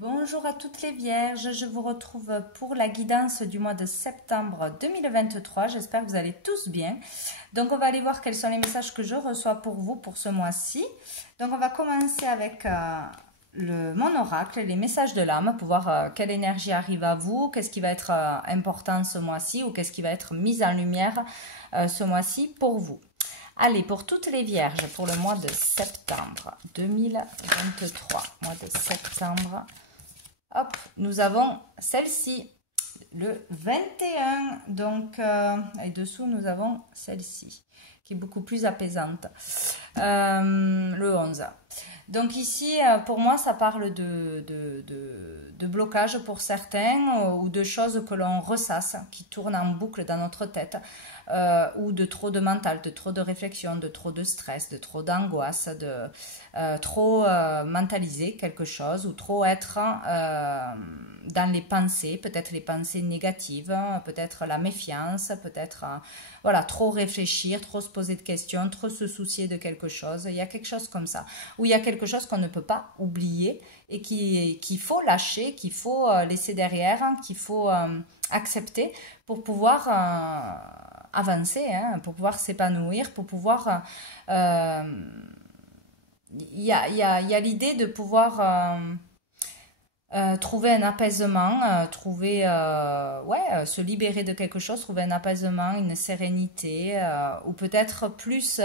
Bonjour à toutes les vierges, je vous retrouve pour la guidance du mois de septembre 2023. J'espère que vous allez tous bien. Donc on va aller voir quels sont les messages que je reçois pour vous pour ce mois-ci. Donc on va commencer avec mon oracle, les messages de l'âme, pour voir quelle énergie arrive à vous, qu'est-ce qui va être important ce mois-ci ou qu'est-ce qui va être mis en lumière ce mois-ci pour vous. Allez, pour toutes les vierges, pour le mois de septembre 2023, mois de septembre, hop, nous avons celle-ci, le 21, donc, et dessous, nous avons celle-ci, qui est beaucoup plus apaisante, le 11. Donc ici, pour moi, ça parle de blocage pour certains ou de choses que l'on ressasse, qui tournent en boucle dans notre tête, ou de trop de mental, de trop de réflexion, de trop de stress, de trop d'angoisse, de trop mentaliser quelque chose ou trop être dans les pensées, peut-être les pensées négatives, peut-être la méfiance, peut-être voilà, trop réfléchir, trop se poser de questions, trop se soucier de quelque chose. Il y a quelque chose comme ça, où il y a quelque chose qu'on ne peut pas oublier et qu'il faut lâcher, qu'il faut laisser derrière, qu'il faut accepter pour pouvoir avancer, hein, pour pouvoir s'épanouir, pour pouvoir... Il y a l'idée de pouvoir... trouver un apaisement, se libérer de quelque chose, trouver un apaisement, une sérénité, ou peut-être plus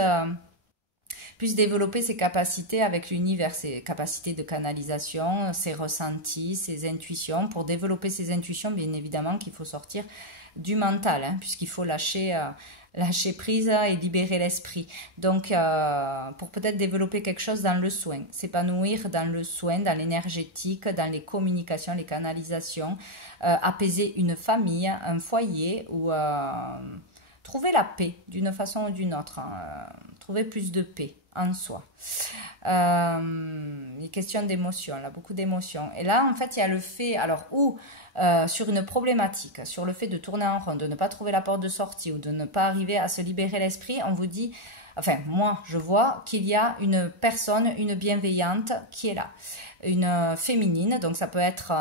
développer ses capacités avec l'univers, ses capacités de canalisation, ses ressentis, ses intuitions. Pour développer ses intuitions, bien évidemment qu'il faut sortir du mental, hein, puisqu'il faut lâcher prise et libérer l'esprit. Donc, pour peut-être développer quelque chose dans le soin, s'épanouir dans le soin, dans l'énergétique, dans les communications, les canalisations, apaiser une famille, un foyer ou trouver la paix d'une façon ou d'une autre, hein, trouver plus de paix en soi. Les questions d'émotion, là, beaucoup d'émotions. Et là, en fait, il y a le fait, alors, sur une problématique, sur le fait de tourner en rond, de ne pas trouver la porte de sortie ou de ne pas arriver à se libérer l'esprit, on vous dit, enfin, moi, je vois qu'il y a une personne, une bienveillante qui est là. Une féminine, donc ça peut être,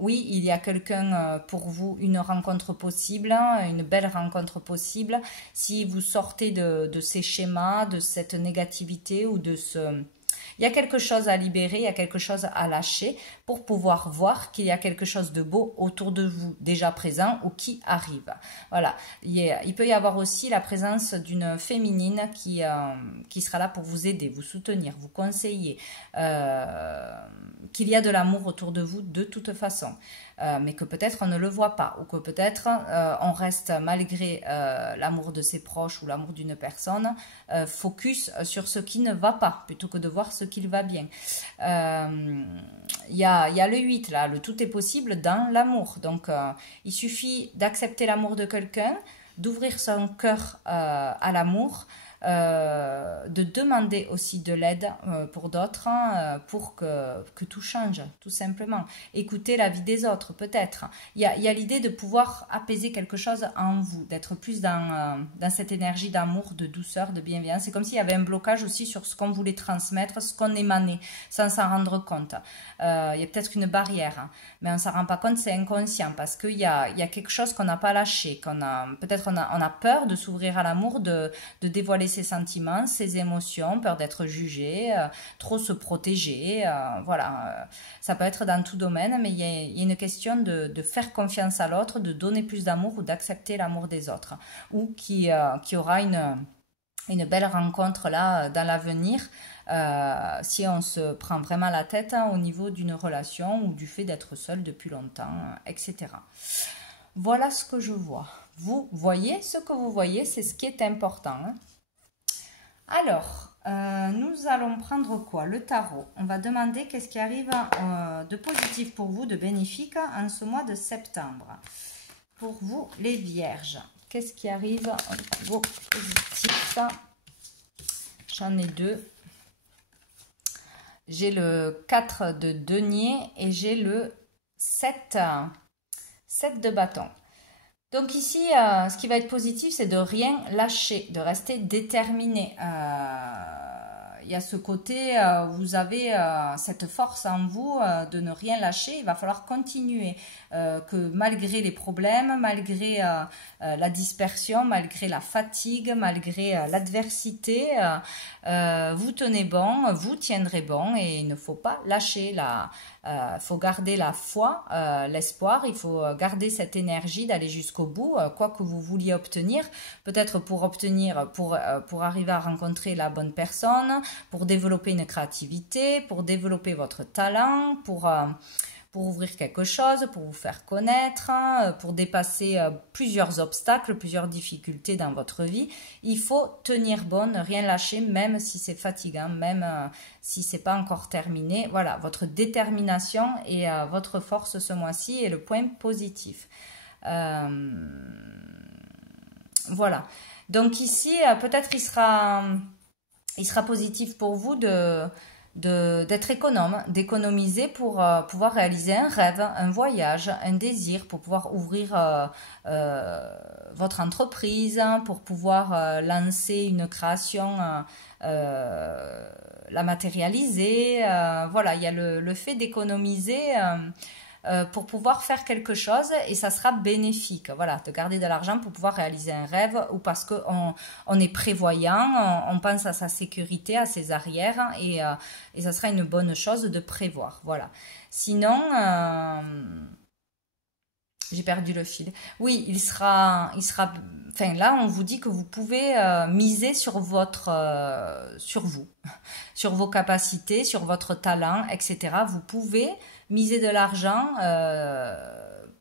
oui, il y a quelqu'un pour vous, une rencontre possible, une belle rencontre possible, si vous sortez de ces schémas, de cette négativité ou de ce... Il y a quelque chose à libérer, il y a quelque chose à lâcher pour pouvoir voir qu'il y a quelque chose de beau autour de vous, déjà présent ou qui arrive. Voilà. Il peut y avoir aussi la présence d'une féminine qui sera là pour vous aider, vous soutenir, vous conseiller, qu'il y a de l'amour autour de vous de toute façon. Mais que peut-être on ne le voit pas ou que peut-être on reste malgré l'amour de ses proches ou l'amour d'une personne focus sur ce qui ne va pas plutôt que de voir ce qui va bien. Il y a le 8 là, le tout est possible dans l'amour. Donc il suffit d'accepter l'amour de quelqu'un, d'ouvrir son cœur à l'amour, de demander aussi de l'aide pour d'autres, pour que tout change, tout simplement. Écouter la vie des autres, peut-être. Il y a l'idée de pouvoir apaiser quelque chose en vous, d'être plus dans cette énergie d'amour, de douceur, de bienveillance. C'est comme s'il y avait un blocage aussi sur ce qu'on voulait transmettre, ce qu'on émanait, sans s'en rendre compte. Il y a peut-être une barrière, hein, mais on ne s'en rend pas compte, c'est inconscient, parce qu'il y a quelque chose qu'on n'a pas lâché, peut-être on a peur de s'ouvrir à l'amour, de dévoiler ses sentiments, ses émotions, peur d'être jugé, trop se protéger, voilà. Ça peut être dans tout domaine, mais il y a une question de faire confiance à l'autre, de donner plus d'amour ou d'accepter l'amour des autres, ou qui aura une belle rencontre là dans l'avenir, si on se prend vraiment la tête au niveau d'une relation ou du fait d'être seul depuis longtemps, etc. Voilà ce que je vois. Vous voyez ce que vous voyez, c'est ce qui est important, hein. Alors, nous allons prendre quoi? Le tarot. On va demander qu'est-ce qui arrive de positif pour vous, de bénéfique en ce mois de septembre. Pour vous, les vierges, qu'est-ce qui arrive au niveau positif? J'en ai deux. J'ai le 4 de denier et j'ai le 7 de bâton. Donc ici, ce qui va être positif, c'est de rien lâcher, de rester déterminé. il y a ce côté, vous avez cette force en vous de ne rien lâcher. Il va falloir continuer, que malgré les problèmes, malgré la dispersion, malgré la fatigue, malgré l'adversité, vous tenez bon, vous tiendrez bon et il ne faut pas lâcher. Il faut garder la foi, l'espoir, il faut garder cette énergie d'aller jusqu'au bout, quoi que vous vouliez obtenir, peut-être pour arriver à rencontrer la bonne personne, pour développer une créativité, pour développer votre talent, pour ouvrir quelque chose, pour vous faire connaître, pour dépasser plusieurs obstacles, plusieurs difficultés dans votre vie. Il faut tenir bon, ne rien lâcher, même si c'est fatigant, même si c'est pas encore terminé. Voilà, votre détermination et votre force ce mois-ci est le point positif. Voilà. Donc ici, peut-être il sera positif pour vous d'être économe, d'économiser pour pouvoir réaliser un rêve, un voyage, un désir, pour pouvoir ouvrir votre entreprise, pour pouvoir lancer une création, la matérialiser. Voilà, il y a le fait d'économiser pour pouvoir faire quelque chose et ça sera bénéfique. Voilà, de garder de l'argent pour pouvoir réaliser un rêve ou parce qu'on est prévoyant, on pense à sa sécurité, à ses arrières et ça sera une bonne chose de prévoir. Voilà. Sinon, j'ai perdu le fil. Oui, il sera. Enfin, là, on vous dit que vous pouvez miser sur sur vous, sur vos capacités, sur votre talent, etc. Vous pouvez miser de l'argent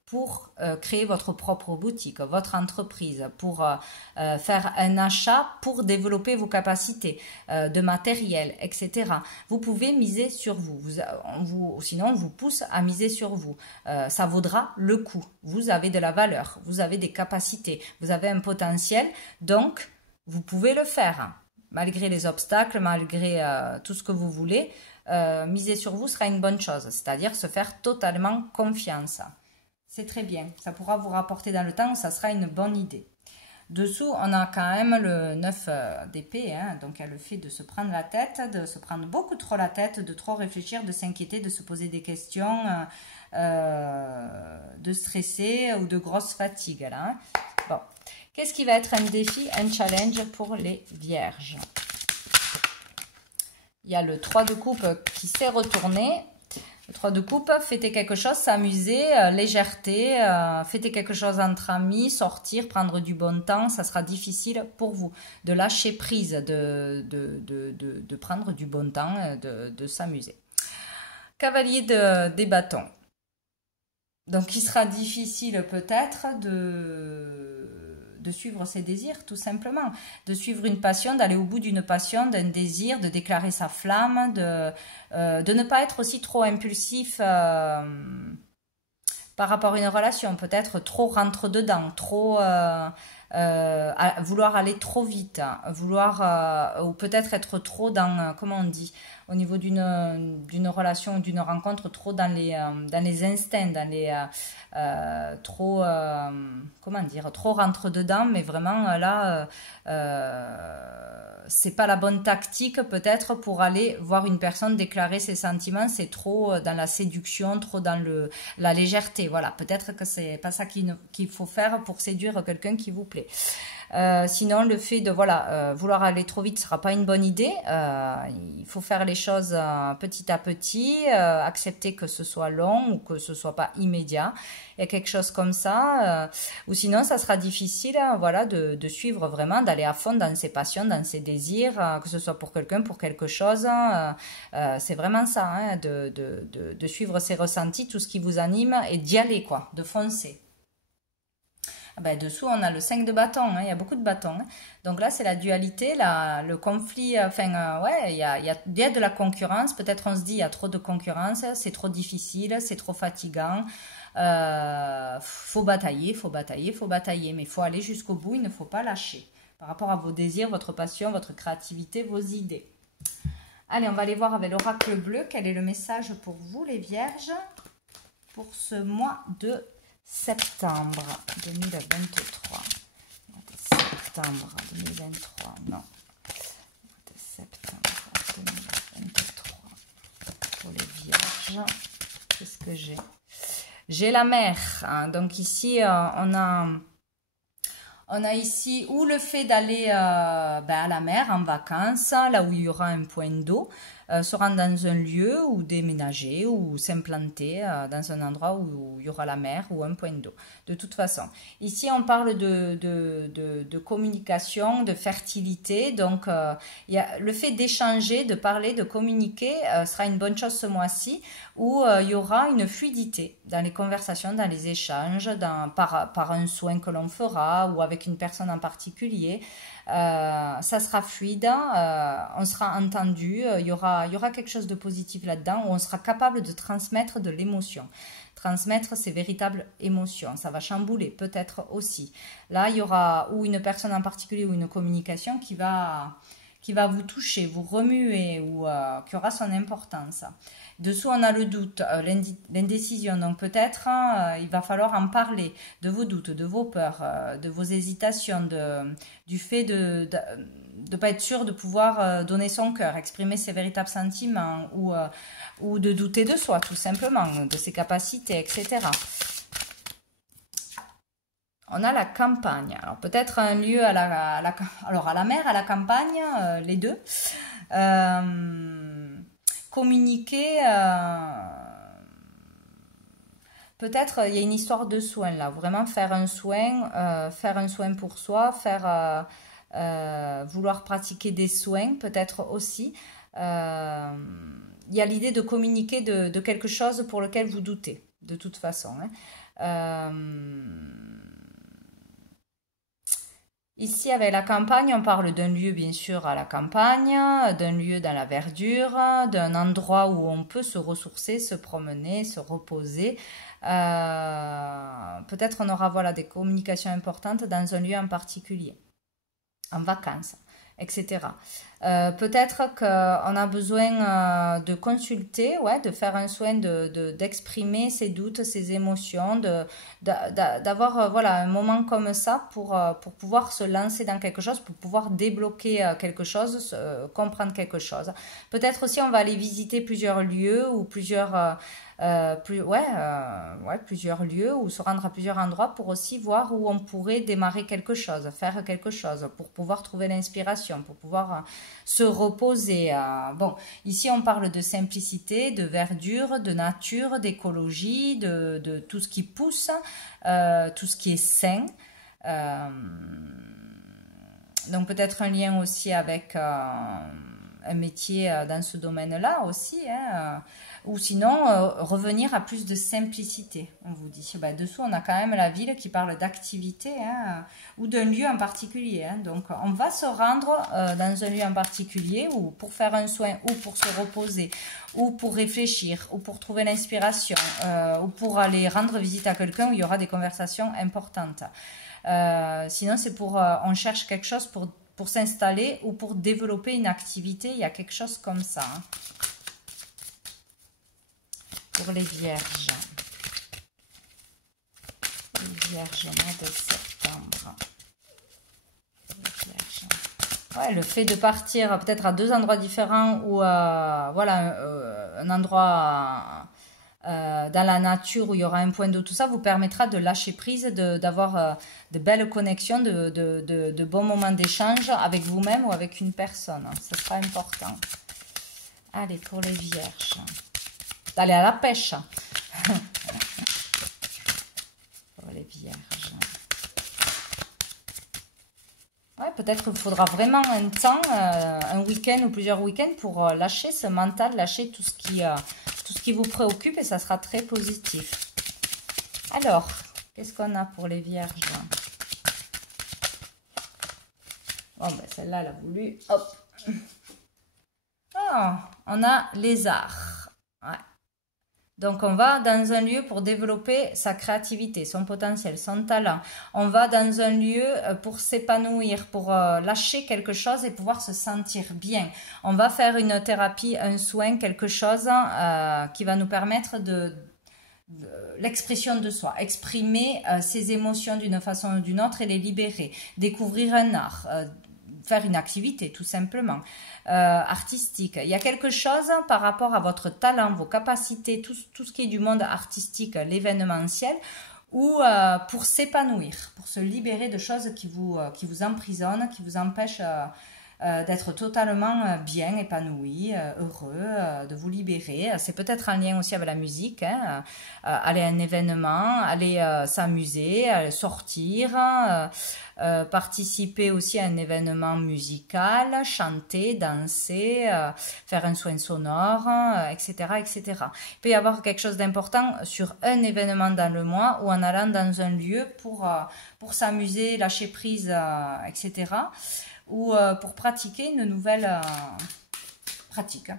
pour créer votre propre boutique, votre entreprise, pour faire un achat pour développer vos capacités de matériel, etc. Vous pouvez miser sur vous. Sinon, on vous pousse à miser sur vous. Ça vaudra le coup. Vous avez de la valeur, vous avez des capacités, vous avez un potentiel, donc vous pouvez le faire. Malgré les obstacles, malgré tout ce que vous voulez, miser sur vous sera une bonne chose, c'est-à-dire se faire totalement confiance. C'est très bien, ça pourra vous rapporter dans le temps, ça sera une bonne idée. Dessous, on a quand même le 9 d'épée, hein, donc il y a le fait de se prendre la tête, de se prendre beaucoup trop la tête, de trop réfléchir, de s'inquiéter, de se poser des questions, de stresser ou de grosse fatigue. Là, hein. Bon, qu'est-ce qui va être un défi, un challenge pour les vierges? Il y a le 3 de coupe qui s'est retourné. Le 3 de coupe, fêter quelque chose, s'amuser, légèreté, fêter quelque chose entre amis, sortir, prendre du bon temps, ça sera difficile pour vous. De lâcher prise, de prendre du bon temps, de s'amuser. Cavalier des bâtons. Donc il sera difficile peut-être de suivre ses désirs, tout simplement. De suivre une passion, d'aller au bout d'une passion, d'un désir, de déclarer sa flamme, de ne pas être aussi trop impulsif par rapport à une relation. Peut-être trop rentre-dedans, trop vouloir aller trop vite, ou peut-être être trop dans, comment on dit, au niveau d'une relation, d'une rencontre, trop dans les instincts, dans les comment dire, trop rentre dedans, mais vraiment là c'est pas la bonne tactique peut-être pour aller voir une personne déclarer ses sentiments, c'est trop dans la séduction, trop dans la légèreté. Voilà, peut-être que c'est pas ça qu'il faut faire pour séduire quelqu'un qui vous plaît. Sinon, le fait de vouloir aller trop vite ne sera pas une bonne idée. Il faut faire les choses petit à petit, accepter que ce soit long ou que ce soit pas immédiat. Il y a quelque chose comme ça. Ou sinon, ça sera difficile de suivre vraiment, d'aller à fond dans ses passions, dans ses désirs, que ce soit pour quelqu'un, pour quelque chose. C'est vraiment ça, hein, de suivre ses ressentis, tout ce qui vous anime et d'y aller, quoi, de foncer. Ben, dessous, on a le 5 de bâton, hein, il y a beaucoup de bâtons. Hein. Donc là, c'est la dualité, le conflit, il y a de la concurrence. Peut-être on se dit, il y a trop de concurrence, c'est trop difficile, c'est trop fatigant. Faut batailler, mais il faut aller jusqu'au bout, il ne faut pas lâcher. Par rapport à vos désirs, votre passion, votre créativité, vos idées. Allez, on va aller voir avec l'oracle bleu, quel est le message pour vous, les vierges, pour ce mois de septembre 2023. Septembre 2023, non. Septembre Vierge, qu'est-ce que j'ai? J'ai la mer, hein. Donc ici, on a ici ou le fait d'aller à la mer en vacances, là où il y aura un point d'eau, se rendre dans un lieu ou déménager ou s'implanter dans un endroit où il y aura la mer ou un point d'eau. De toute façon, ici on parle de communication, de fertilité, donc il y a le fait d'échanger, de parler, de communiquer sera une bonne chose ce mois-ci, où il y aura une fluidité dans les conversations, dans les échanges, par un soin que l'on fera ou avec une personne en particulier. Ça sera fluide, on sera entendu, il y aura quelque chose de positif là-dedans, où on sera capable de transmettre de l'émotion. Transmettre ses véritables émotions, ça va chambouler peut-être aussi. Là, il y aura ou une personne en particulier ou une communication qui va vous toucher, vous remuer ou qui aura son importance. Dessous, on a le doute, l'indécision. Donc peut-être il va falloir en parler de vos doutes, de vos peurs, de vos hésitations, du fait de ne pas être sûr de pouvoir donner son cœur, exprimer ses véritables sentiments ou de douter de soi, tout simplement, de ses capacités, etc. On a la campagne. Alors peut-être un lieu à la mer, à la campagne, les deux. Communiquer, peut-être il y a une histoire de soin là, vraiment faire un soin pour soi, vouloir pratiquer des soins peut-être aussi. Il y a l'idée de communiquer de quelque chose pour lequel vous doutez, de toute façon. Ici, avec la campagne, on parle d'un lieu, bien sûr, à la campagne, d'un lieu dans la verdure, d'un endroit où on peut se ressourcer, se promener, se reposer. Peut-être on aura des communications importantes dans un lieu en particulier, en vacances, etc. Peut-être qu'on a besoin de consulter, de faire un soin, d'exprimer ses doutes, ses émotions, d'avoir un moment comme ça pour pouvoir se lancer dans quelque chose, pour pouvoir débloquer quelque chose, comprendre quelque chose. Peut-être aussi on va aller visiter plusieurs lieux ou plusieurs lieux ou se rendre à plusieurs endroits pour aussi voir où on pourrait démarrer quelque chose, faire quelque chose, pour pouvoir trouver l'inspiration, pour pouvoir se reposer. Bon, ici on parle de simplicité, de verdure, de nature, d'écologie, de tout ce qui pousse, tout ce qui est sain. Donc peut-être un lien aussi avec un métier dans ce domaine-là aussi, ou sinon revenir à plus de simplicité, on vous dit. Dessous, on a quand même la ville qui parle d'activité ou d'un lieu en particulier. Donc, on va se rendre dans un lieu en particulier ou pour faire un soin ou pour se reposer ou pour réfléchir ou pour trouver l'inspiration ou pour aller rendre visite à quelqu'un où il y aura des conversations importantes. Sinon, c'est on cherche quelque chose pour s'installer ou pour développer une activité. Il y a quelque chose comme ça. Pour les vierges. Les vierges, mois de septembre. Les vierges. Le fait de partir peut-être à deux endroits différents ou un endroit dans la nature où il y aura un point d'eau, tout ça vous permettra de lâcher prise, d'avoir de belles connexions, de bons moments d'échange avec vous-même ou avec une personne. Ce sera important. Allez, pour les vierges. D'aller à la pêche. Pour les vierges. Peut-être qu'il faudra vraiment un temps, un week-end ou plusieurs week-ends pour lâcher ce mental, lâcher tout ce qui vous préoccupe et ça sera très positif. Alors, qu'est-ce qu'on a pour les vierges? Bon, celle-là, elle a voulu. Hop. Oh, on a les arts. Donc, on va dans un lieu pour développer sa créativité, son potentiel, son talent. On va dans un lieu pour s'épanouir, pour lâcher quelque chose et pouvoir se sentir bien. On va faire une thérapie, un soin, quelque chose qui va nous permettre de l'expression de soi, exprimer ses émotions d'une façon ou d'une autre et les libérer, découvrir un art, faire une activité tout simplement artistique. Il y a quelque chose par rapport à votre talent, vos capacités, tout ce qui est du monde artistique, l'événementiel, ou pour s'épanouir, pour se libérer de choses qui vous emprisonnent, qui vous empêchent d'être totalement bien épanoui, heureux, de vous libérer. C'est peut-être en lien aussi avec la musique, hein, aller à un événement, aller s'amuser, sortir, participer aussi à un événement musical, chanter, danser, faire un soin sonore, etc., etc. Il peut y avoir quelque chose d'important sur un événement dans le mois ou en allant dans un lieu pour s'amuser, lâcher prise, etc., ou pour pratiquer une nouvelle pratique.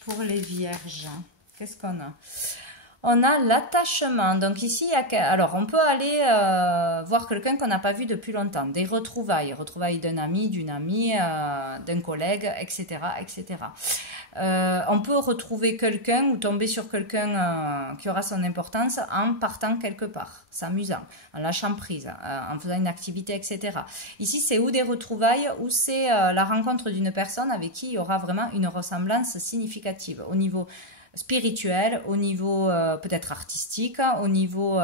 Pour les vierges, qu'est-ce qu'on a? On a l'attachement. Donc ici, alors on peut aller voir quelqu'un qu'on n'a pas vu depuis longtemps. Des retrouvailles d'un ami, d'une amie, d'un collègue, etc., etc. On peut retrouver quelqu'un ou tomber sur quelqu'un qui aura son importance en partant quelque part, s'amusant, en lâchant prise, en faisant une activité, etc. Ici, c'est ou des retrouvailles ou c'est la rencontre d'une personne avec qui il y aura vraiment une ressemblance significative au niveau spirituel, au niveau peut-être artistique, au niveau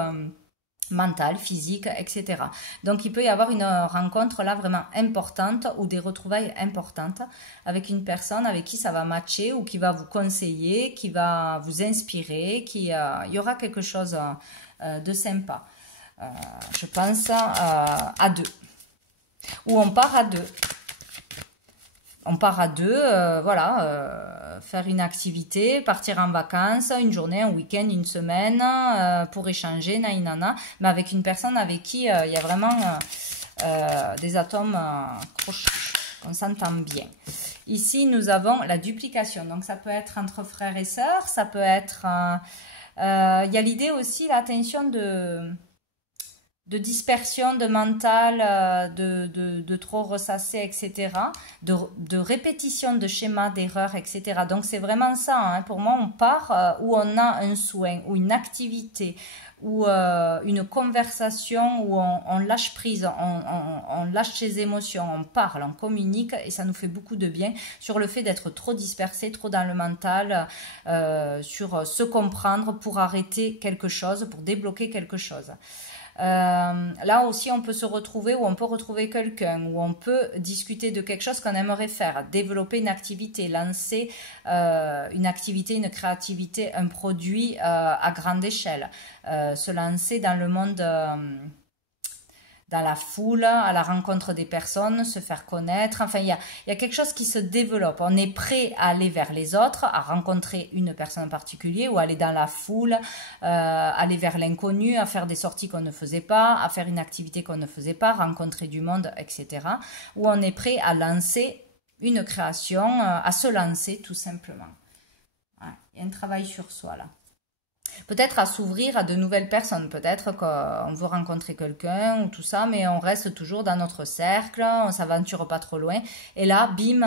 mental, physique, etc. Donc il peut y avoir une rencontre là vraiment importante ou des retrouvailles importantes avec une personne avec qui ça va matcher ou qui va vous conseiller, qui va vous inspirer, il y aura quelque chose de sympa. Je pense à deux. Ou on part à deux. On part à deux, voilà, faire une activité, partir en vacances, une journée, un week-end, une semaine, pour échanger, naïnana, mais avec une personne avec qui il y a vraiment des atomes crochus, on s'entend bien. Ici, nous avons la duplication, donc ça peut être entre frères et sœurs, ça peut être... il y a l'idée aussi, l'attention de dispersion, de mental, de trop ressasser, etc., de répétition de schémas, d'erreurs, etc. Donc c'est vraiment ça, hein. Pour moi, on part où on a un soin, ou une activité, ou une conversation, où on lâche prise, on lâche ses émotions, on parle, on communique, et ça nous fait beaucoup de bien sur le fait d'être trop dispersé, trop dans le mental, sur se comprendre pour arrêter quelque chose, pour débloquer quelque chose. Là aussi on peut se retrouver ou on peut retrouver quelqu'un ou on peut discuter de quelque chose qu'on aimerait faire, développer une activité, lancer une activité, une créativité, un produit à grande échelle, se lancer dans le monde, dans la foule, à la rencontre des personnes, se faire connaître. Enfin, il y a quelque chose qui se développe. On est prêt à aller vers les autres, à rencontrer une personne en particulier ou aller dans la foule, aller vers l'inconnu, à faire des sorties qu'on ne faisait pas, à faire une activité qu'on ne faisait pas, rencontrer du monde, etc. Où on est prêt à lancer une création, à se lancer tout simplement. Ouais, il y a un travail sur soi là. Peut-être à s'ouvrir à de nouvelles personnes, peut-être qu'on veut rencontrer quelqu'un ou tout ça, mais on reste toujours dans notre cercle, on s'aventure pas trop loin. Et là, bim,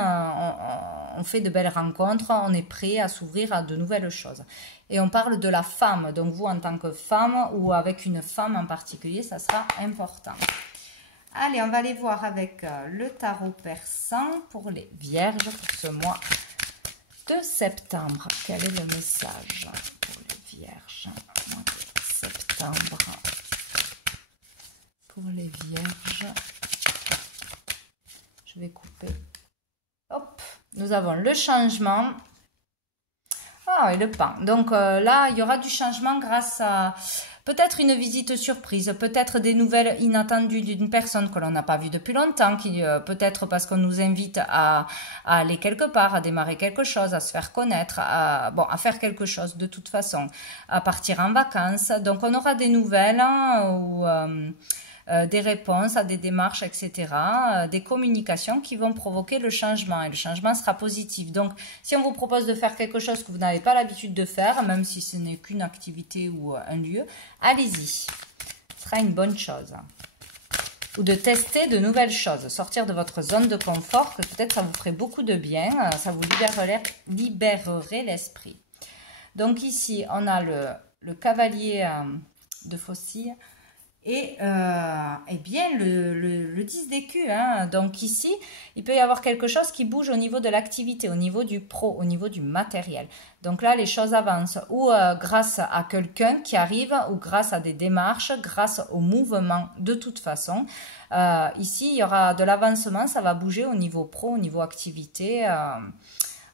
on fait de belles rencontres, on est prêt à s'ouvrir à de nouvelles choses. Et on parle de la femme, donc vous en tant que femme ou avec une femme en particulier, ça sera important. Allez, on va aller voir avec le tarot persan pour les vierges pour ce mois de septembre. Quel est le message pour les vierges mois de septembre pour les vierges? Je vais couper. Hop, nous avons le changement. Ah, et le pain. Donc là, il y aura du changement grâce à peut-être une visite surprise, peut-être des nouvelles inattendues d'une personne que l'on n'a pas vue depuis longtemps, peut-être parce qu'on nous invite à aller quelque part, à démarrer quelque chose, à se faire connaître, à faire quelque chose de toute façon, à partir en vacances. Donc on aura des nouvelles ou des réponses à des démarches, etc., des communications qui vont provoquer le changement et le changement sera positif. Donc, si on vous propose de faire quelque chose que vous n'avez pas l'habitude de faire, même si ce n'est qu'une activité ou un lieu, allez-y, ce sera une bonne chose. Ou de tester de nouvelles choses, sortir de votre zone de confort, que peut-être ça vous ferait beaucoup de bien, ça vous libérerait l'esprit. Donc ici, on a le cavalier de faucille. Et bien, le 10 d'écu, hein. Donc ici, il peut y avoir quelque chose qui bouge au niveau de l'activité, au niveau du pro, au niveau du matériel. Donc là, les choses avancent, ou grâce à quelqu'un qui arrive, ou grâce à des démarches, grâce au mouvement, de toute façon. Ici, il y aura de l'avancement, ça va bouger au niveau pro, au niveau activité.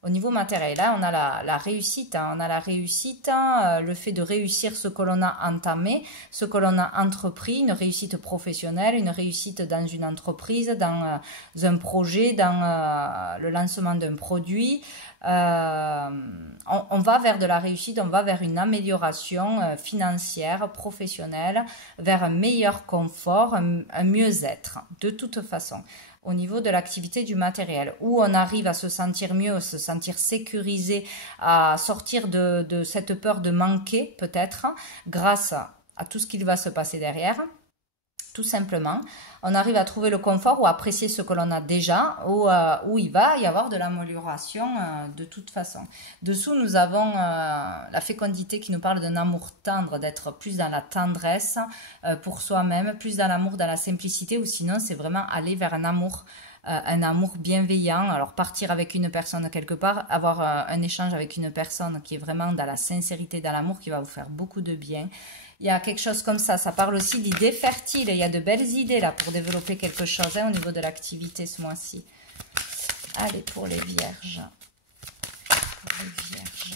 Au niveau matériel, là, on a la réussite, hein. On a la réussite, hein, le fait de réussir ce que l'on a entamé, ce que l'on a entrepris, une réussite professionnelle, une réussite dans une entreprise, dans un projet, dans le lancement d'un produit. On va vers de la réussite, on va vers une amélioration financière, professionnelle, vers un meilleur confort, un mieux-être, de toute façon au niveau de l'activité du matériel, où on arrive à se sentir mieux, à se sentir sécurisé, à sortir de cette peur de manquer peut-être, grâce à tout ce qui va se passer derrière. Tout simplement, on arrive à trouver le confort ou à apprécier ce que l'on a déjà, où il va y avoir de l'amélioration de toute façon. Dessous, nous avons la fécondité qui nous parle d'un amour tendre, d'être plus dans la tendresse pour soi-même, plus dans l'amour, dans la simplicité, ou sinon c'est vraiment aller vers un amour bienveillant. Alors partir avec une personne quelque part, avoir un échange avec une personne qui est vraiment dans la sincérité, dans l'amour, qui va vous faire beaucoup de bien. Il y a quelque chose comme ça. Ça parle aussi d'idées fertiles. Il y a de belles idées là pour développer quelque chose au niveau de l'activité ce mois-ci. Allez, pour les vierges. Pour les vierges.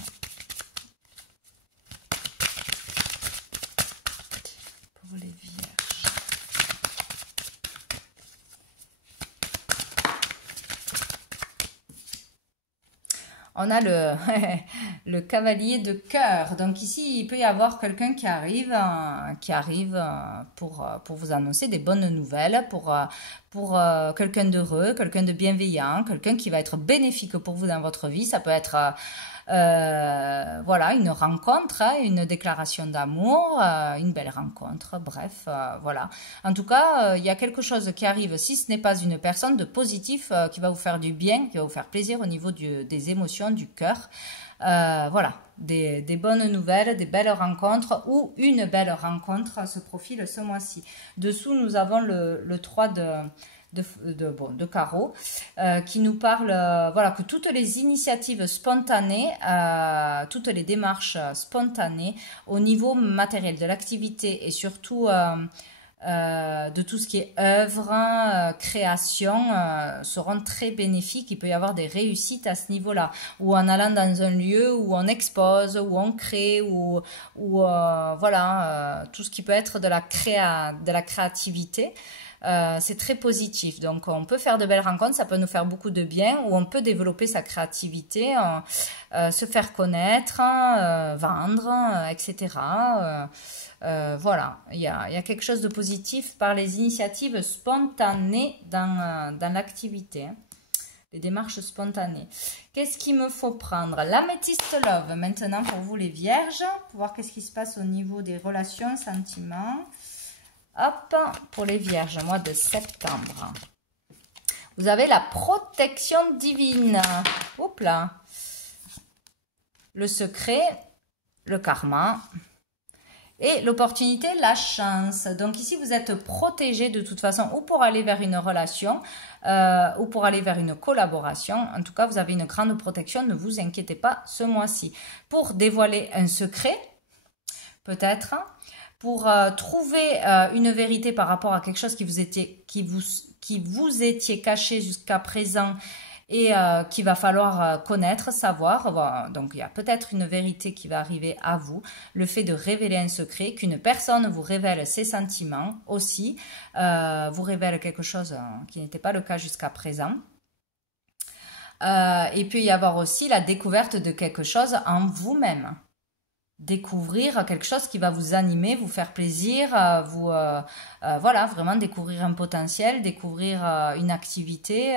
Pour les vierges. On a le cavalier de cœur. Donc ici, il peut y avoir quelqu'un qui arrive pour vous annoncer des bonnes nouvelles, pour quelqu'un d'heureux, quelqu'un de bienveillant, quelqu'un qui va être bénéfique pour vous dans votre vie. Ça peut être voilà, une rencontre, hein, une déclaration d'amour, une belle rencontre, bref, voilà. En tout cas, il y a quelque chose qui arrive, si ce n'est pas une personne, de positif qui va vous faire du bien, qui va vous faire plaisir au niveau des émotions, du cœur. Voilà, des bonnes nouvelles, des belles rencontres ou une belle rencontre se profile ce mois-ci. Dessous, nous avons le 3 de carreau qui nous parle voilà, que toutes les initiatives spontanées, toutes les démarches spontanées au niveau matériel de l'activité et surtout de tout ce qui est œuvre, création, seront très bénéfiques. Il peut y avoir des réussites à ce niveau-là, ou en allant dans un lieu où on expose, où on crée, ou voilà, tout ce qui peut être de la créativité. C'est très positif. Donc, on peut faire de belles rencontres, ça peut nous faire beaucoup de bien, ou on peut développer sa créativité, se faire connaître, vendre, etc. Voilà, il y a quelque chose de positif par les initiatives spontanées dans l'activité. Hein. Les démarches spontanées. Qu'est-ce qu'il me faut prendre? L'améthyste love, maintenant pour vous les vierges, pour voir qu'est-ce qui se passe au niveau des relations, sentiments. Hop, pour les vierges, mois de septembre. Vous avez la protection divine. Hop là. Le secret, le karma. Et l'opportunité, la chance. Donc ici, vous êtes protégé de toute façon, ou pour aller vers une relation, ou pour aller vers une collaboration. En tout cas, vous avez une grande protection, ne vous inquiétez pas ce mois-ci. Pour dévoiler un secret, peut-être, pour trouver une vérité par rapport à quelque chose qui vous étiez caché jusqu'à présent et qu'il va falloir connaître, savoir. Donc, il y a peut-être une vérité qui va arriver à vous. Le fait de révéler un secret, qu'une personne vous révèle ses sentiments aussi, vous révèle quelque chose qui n'était pas le cas jusqu'à présent. Et puis, il y avoir aussi la découverte de quelque chose en vous-même. Découvrir quelque chose qui va vous animer, vous faire plaisir, voilà, vraiment découvrir un potentiel, découvrir une activité,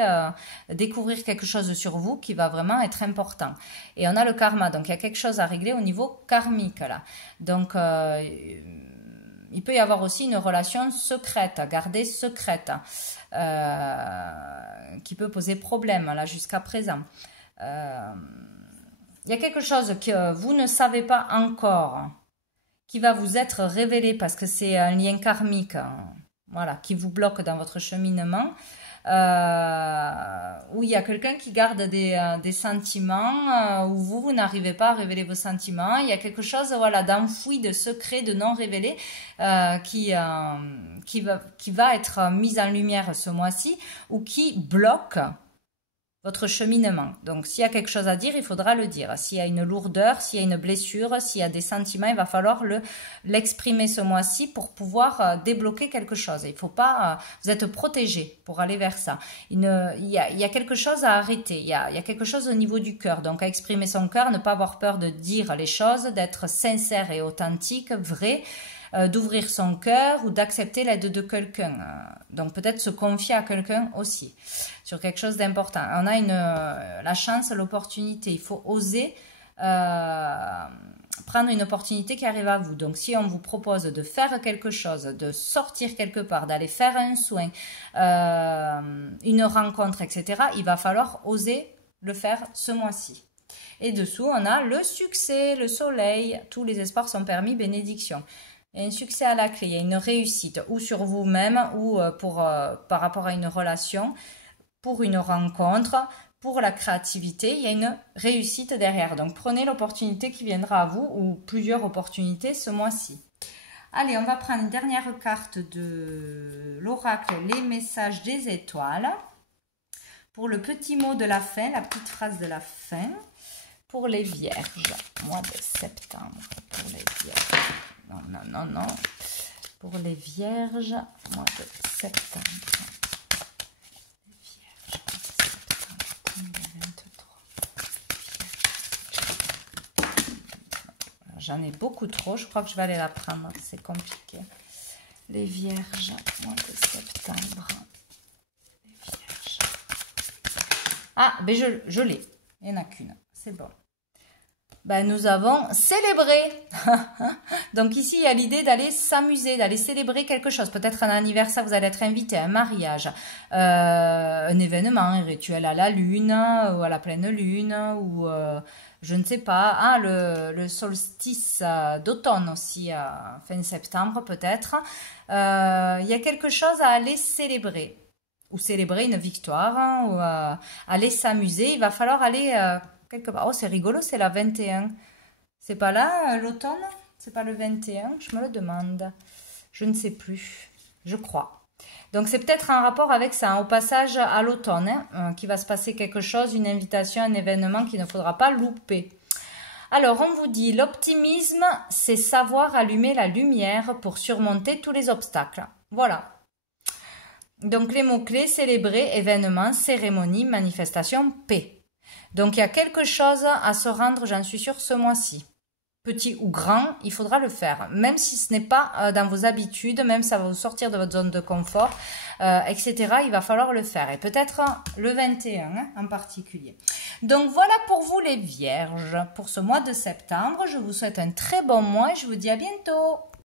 découvrir quelque chose sur vous qui va vraiment être important. Et on a le karma, donc il y a quelque chose à régler au niveau karmique là. Donc il peut y avoir aussi une relation secrète, gardée secrète, qui peut poser problème là jusqu'à présent. Il y a quelque chose que vous ne savez pas encore qui va vous être révélé parce que c'est un lien karmique, hein, voilà, qui vous bloque dans votre cheminement. Où il y a quelqu'un qui garde des sentiments, où vous n'arrivez pas à révéler vos sentiments. Il y a quelque chose, voilà, d'enfoui, de secret, de non révélé qui va être mis en lumière ce mois-ci ou qui bloque votre cheminement. Donc, s'il y a quelque chose à dire, il faudra le dire. S'il y a une lourdeur, s'il y a une blessure, s'il y a des sentiments, il va falloir l'exprimer ce mois-ci pour pouvoir débloquer quelque chose. Il faut pas, vous êtes protégé pour aller vers ça. Il y a quelque chose à arrêter. Il y a quelque chose au niveau du cœur. Donc, à exprimer son cœur, ne pas avoir peur de dire les choses, d'être sincère et authentique, vrai, d'ouvrir son cœur ou d'accepter l'aide de quelqu'un. Donc peut-être se confier à quelqu'un aussi sur quelque chose d'important. On a la chance, l'opportunité. Il faut oser prendre une opportunité qui arrive à vous. Donc si on vous propose de faire quelque chose, de sortir quelque part, d'aller faire un soin, une rencontre, etc., il va falloir oser le faire ce mois-ci. Et dessous, on a le succès, le soleil. Tous les espoirs sont permis, bénédiction. Il y a un succès à la clé, il y a une réussite, ou sur vous-même, ou par rapport à une relation, pour une rencontre, pour la créativité, il y a une réussite derrière. Donc prenez l'opportunité qui viendra à vous, ou plusieurs opportunités ce mois-ci. Allez, on va prendre une dernière carte de l'oracle, les messages des étoiles. Pour le petit mot de la fin, la petite phrase de la fin, pour les vierges, mois de septembre, pour les vierges. Non. Pour les vierges, mois de septembre. Les vierges, mois de septembre 2023. J'en ai beaucoup trop, je crois que je vais aller la prendre, c'est compliqué. Les vierges, mois de septembre. Les vierges. Ah, ben je l'ai. Il n'y en a qu'une, c'est bon. Ben, nous avons célébré. Donc ici, il y a l'idée d'aller s'amuser, d'aller célébrer quelque chose. Peut-être un anniversaire, vous allez être invité à un mariage, un événement, un rituel à la lune ou à la pleine lune ou je ne sais pas. Ah, le solstice d'automne aussi, fin septembre peut-être. Il y a quelque chose à aller célébrer ou célébrer une victoire ou aller s'amuser. Il va falloir aller... quelque part. Oh, c'est rigolo, c'est la 21. C'est pas là, l'automne? C'est pas le 21? Je me le demande. Je ne sais plus. Je crois. Donc, c'est peut-être un rapport avec ça, hein, au passage à l'automne, hein, qu'il va se passer quelque chose, une invitation, un événement qu'il ne faudra pas louper. Alors, on vous dit, l'optimisme, c'est savoir allumer la lumière pour surmonter tous les obstacles. Voilà. Donc, les mots-clés, célébrer, événement, cérémonie, manifestation, paix. Donc, il y a quelque chose à se rendre, j'en suis sûre, ce mois-ci. Petit ou grand, il faudra le faire. Même si ce n'est pas dans vos habitudes, même si ça va vous sortir de votre zone de confort, etc., il va falloir le faire. Et peut-être le 21 hein, en particulier. Donc, voilà pour vous les vierges. Pour ce mois de septembre, je vous souhaite un très bon mois et je vous dis à bientôt.